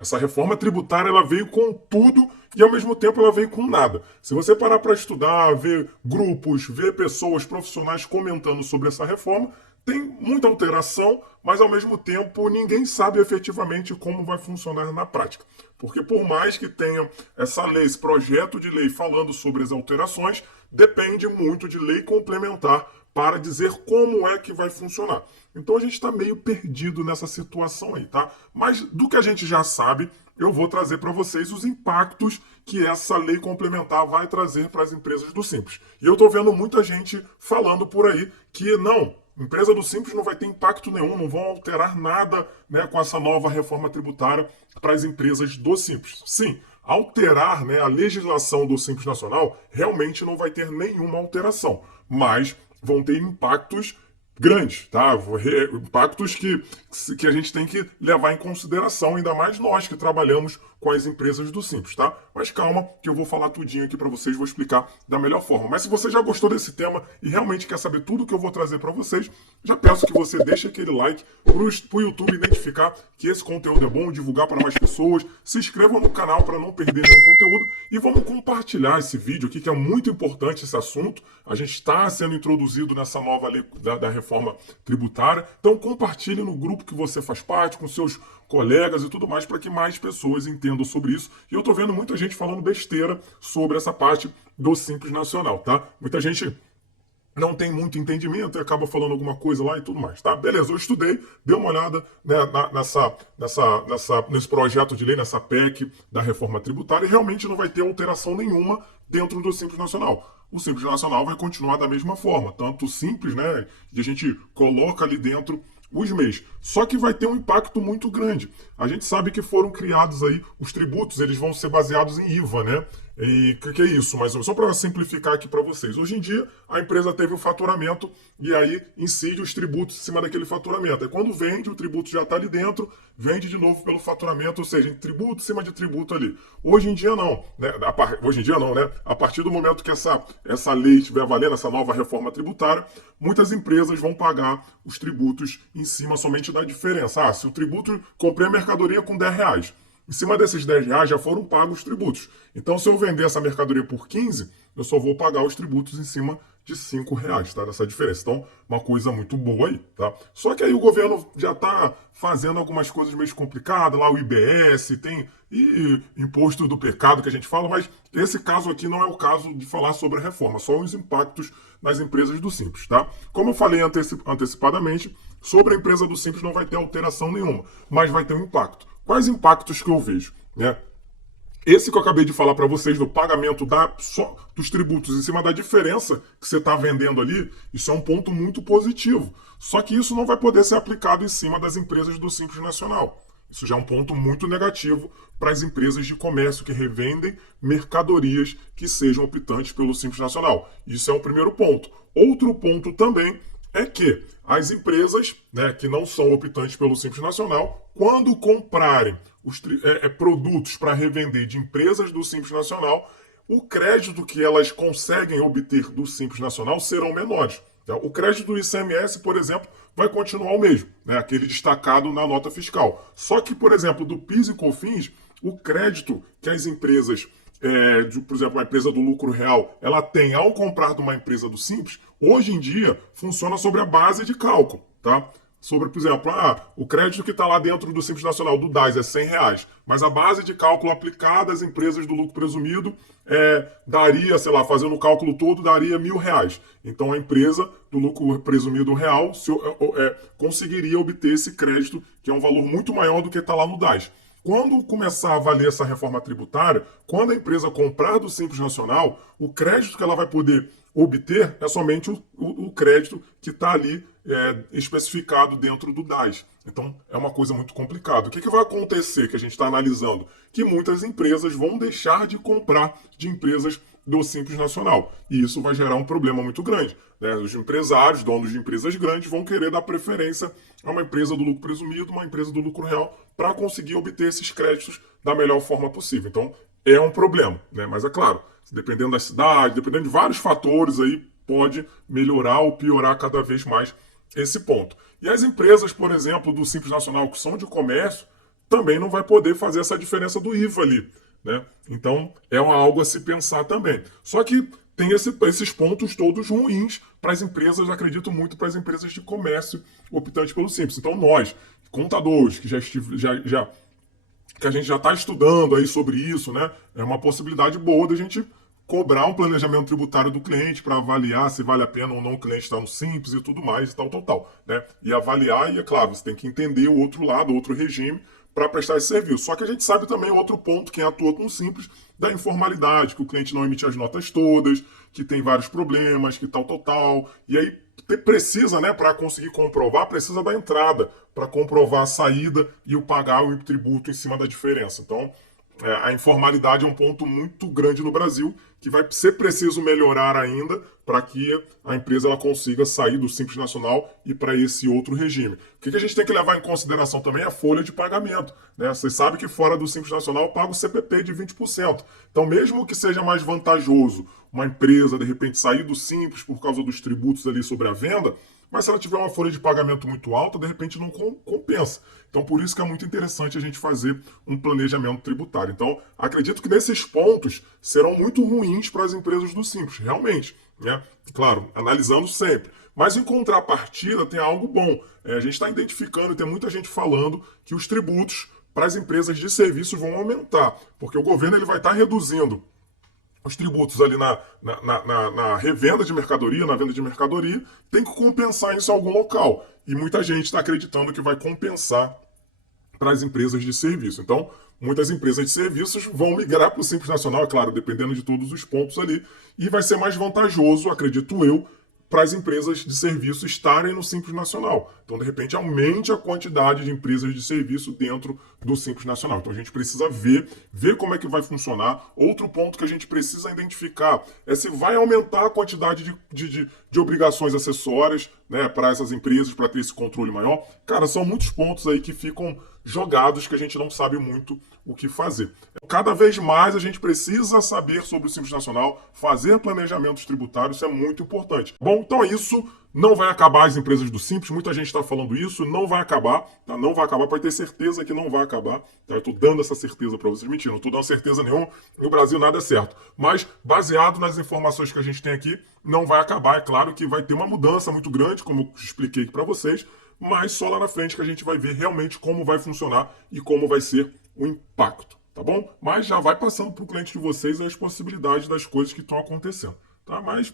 Essa reforma tributária ela veio com tudo e ao mesmo tempo ela veio com nada. Se você parar para estudar, ver grupos, ver pessoas profissionais comentando sobre essa reforma, tem muita alteração, mas ao mesmo tempo ninguém sabe efetivamente como vai funcionar na prática. Porque por mais que tenha essa lei, esse projeto de lei falando sobre as alterações, depende muito de lei complementar para dizer como é que vai funcionar. Então a gente está meio perdido nessa situação aí, tá? Mas do que a gente já sabe, eu vou trazer para vocês os impactos que essa lei complementar vai trazer para as empresas do Simples. E eu estou vendo muita gente falando por aí que não, empresa do Simples não vai ter impacto nenhum, não vão alterar nada, né, com essa nova reforma tributária para as empresas do Simples. Sim, alterar, né, a legislação do Simples Nacional realmente não vai ter nenhuma alteração, mas vão ter impactos grandes, tá? Impactos que a gente tem que levar em consideração, ainda mais nós que trabalhamos com as empresas do Simples, tá? Mas calma, que eu vou falar tudinho aqui para vocês, vou explicar da melhor forma. Mas se você já gostou desse tema e realmente quer saber tudo que eu vou trazer para vocês, já peço que você deixe aquele like pro YouTube identificar que esse conteúdo é bom, divulgar para mais pessoas, se inscreva no canal para não perder nenhum conteúdo e vamos compartilhar esse vídeo aqui, que é muito importante esse assunto. A gente está sendo introduzido nessa nova lei da reforma tributária. Então compartilhe no grupo que você faz parte, com seus colegas e tudo mais, para que mais pessoas entendam sobre isso. E eu tô vendo muita gente falando besteira sobre essa parte do Simples Nacional, tá? Muita gente não tem muito entendimento e acaba falando alguma coisa lá e tudo mais, tá? Beleza, eu estudei, dei uma olhada, né, nesse projeto de lei, nessa PEC da reforma tributária, e realmente não vai ter alteração nenhuma dentro do Simples Nacional. O Simples Nacional vai continuar da mesma forma, tanto simples, né, que a gente coloca ali dentro os MEIs. Só que vai ter um impacto muito grande. A gente sabe que foram criados aí os tributos, eles vão ser baseados em IVA, né? E o que é isso? Mas só para simplificar aqui para vocês. Hoje em dia, a empresa teve um faturamento e aí incide os tributos em cima daquele faturamento. Aí quando vende, o tributo já está ali dentro, vende de novo pelo faturamento, ou seja, tributo em cima de tributo ali. Hoje em dia não, né? Hoje em dia não, né? A partir do momento que essa lei estiver valendo, essa nova reforma tributária, muitas empresas vão pagar os tributos em cima somente da diferença. Ah, se o tributo, comprei a mercadoria com R$ 10. Em cima desses R$ 10 já foram pagos os tributos. Então, se eu vender essa mercadoria por 15, eu só vou pagar os tributos em cima de R$ 5, tá? Nessa diferença. Então, uma coisa muito boa aí, tá? Só que aí o governo já está fazendo algumas coisas meio complicadas, lá o IBS, tem imposto do pecado que a gente fala, mas esse caso aqui não é o caso de falar sobre a reforma, só os impactos nas empresas do Simples, tá? Como eu falei antecipadamente, sobre a empresa do Simples não vai ter alteração nenhuma, mas vai ter um impacto. Quais impactos que eu vejo, né? Esse que eu acabei de falar para vocês do pagamento só dos tributos em cima da diferença que você está vendendo ali, isso é um ponto muito positivo. Só que isso não vai poder ser aplicado em cima das empresas do Simples Nacional. Isso já é um ponto muito negativo para as empresas de comércio que revendem mercadorias que sejam optantes pelo Simples Nacional. Isso é o primeiro ponto. Outro ponto também é que as empresas, né, que não são optantes pelo Simples Nacional, quando comprarem produtos para revender de empresas do Simples Nacional, o crédito que elas conseguem obter do Simples Nacional serão menores. Tá? O crédito do ICMS, por exemplo, vai continuar o mesmo, né, aquele destacado na nota fiscal. Só que, por exemplo, do PIS e COFINS, o crédito que as empresas por exemplo, a empresa do lucro real, ela tem ao comprar de uma empresa do Simples, hoje em dia funciona sobre a base de cálculo, tá? Sobre, por exemplo, o crédito que está lá dentro do Simples Nacional, do DAS, é R$ 100, mas a base de cálculo aplicada às empresas do lucro presumido daria, sei lá, fazendo o cálculo todo, daria R$ 1.000. Então a empresa do lucro presumido real conseguiria obter esse crédito, que é um valor muito maior do que está lá no DAS. Quando começar a valer essa reforma tributária, quando a empresa comprar do Simples Nacional, o crédito que ela vai poder obter é somente o crédito que está ali especificado dentro do DAS. Então é uma coisa muito complicada. O que vai acontecer que a gente está analisando? Que muitas empresas vão deixar de comprar de empresas do Simples Nacional. E isso vai gerar um problema muito grande, né? Os empresários, donos de empresas grandes, vão querer dar preferência a uma empresa do lucro presumido, uma empresa do lucro real, para conseguir obter esses créditos da melhor forma possível. Então, é um problema, né? Mas é claro, dependendo da cidade, dependendo de vários fatores aí, pode melhorar ou piorar cada vez mais esse ponto. E as empresas, por exemplo, do Simples Nacional, que são de comércio, também não vai poder fazer essa diferença do IVA ali, né? Então, é algo a se pensar também. Só que tem esses pontos todos ruins para as empresas, acredito muito, para as empresas de comércio optantes pelo Simples. Então, nós, contadores, que que a gente já está estudando aí sobre isso, né? É uma possibilidade boa da gente cobrar um planejamento tributário do cliente para avaliar se vale a pena ou não o cliente estar no Simples e tudo mais, e tal, né? E avaliar, e é claro, você tem que entender o outro lado, o outro regime, para prestar esse serviço. Só que a gente sabe também outro ponto, quem atua com o Simples, da informalidade, que o cliente não emite as notas todas, que tem vários problemas, que tal. E aí precisa, né, para conseguir comprovar, precisa da entrada, para comprovar a saída e o pagar o tributo em cima da diferença. Então, a informalidade é um ponto muito grande no Brasil que vai ser preciso melhorar ainda para que a empresa ela consiga sair do Simples Nacional e para esse outro regime. O que a gente tem que levar em consideração também é a folha de pagamento, né? Você sabe que fora do Simples Nacional eu pago CPP de 20%. Então, mesmo que seja mais vantajoso uma empresa, de repente, sair do Simples por causa dos tributos ali sobre a venda, mas se ela tiver uma folha de pagamento muito alta, de repente não compensa. Então, por isso que é muito interessante a gente fazer um planejamento tributário. Então, acredito que nesses pontos serão muito ruins para as empresas do Simples, realmente, né? Claro, analisando sempre. Mas em contrapartida tem algo bom. A gente está identificando e tem muita gente falando que os tributos para as empresas de serviços vão aumentar, porque o governo ele vai estar reduzindo os tributos ali na revenda de mercadoria, na venda de mercadoria, tem que compensar isso em algum local. E muita gente está acreditando que vai compensar para as empresas de serviço. Então, muitas empresas de serviços vão migrar para o Simples Nacional, é claro, dependendo de todos os pontos ali, e vai ser mais vantajoso, acredito eu, para as empresas de serviço estarem no Simples Nacional. Então, de repente, aumente a quantidade de empresas de serviço dentro do Simples Nacional. Então, a gente precisa ver como é que vai funcionar. Outro ponto que a gente precisa identificar é se vai aumentar a quantidade de obrigações acessórias, né, para essas empresas, para ter esse controle maior. Cara, são muitos pontos aí que ficam jogados que a gente não sabe muito o que fazer. Cada vez mais a gente precisa saber sobre o Simples Nacional, fazer planejamentos tributários, isso é muito importante. Bom, então é isso. Não vai acabar as empresas do Simples, muita gente está falando isso, não vai acabar, tá? Não vai acabar, pode ter certeza que não vai acabar, tá? Eu estou dando essa certeza para vocês, mentira, não estou dando certeza nenhuma, no Brasil nada é certo. Mas, baseado nas informações que a gente tem aqui, não vai acabar, é claro que vai ter uma mudança muito grande, como eu expliquei aqui para vocês, mas só lá na frente que a gente vai ver realmente como vai funcionar e como vai ser o impacto, tá bom? Mas já vai passando para o cliente de vocês as possibilidades das coisas que estão acontecendo, tá? Mas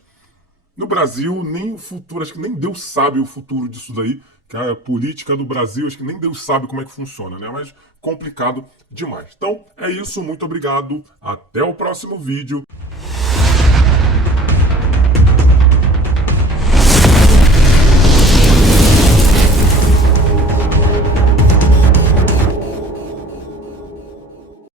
no Brasil, nem o futuro, acho que nem Deus sabe o futuro disso daí, que a política do Brasil, acho que nem Deus sabe como é que funciona, né? Mas complicado demais. Então, é isso, muito obrigado, até o próximo vídeo.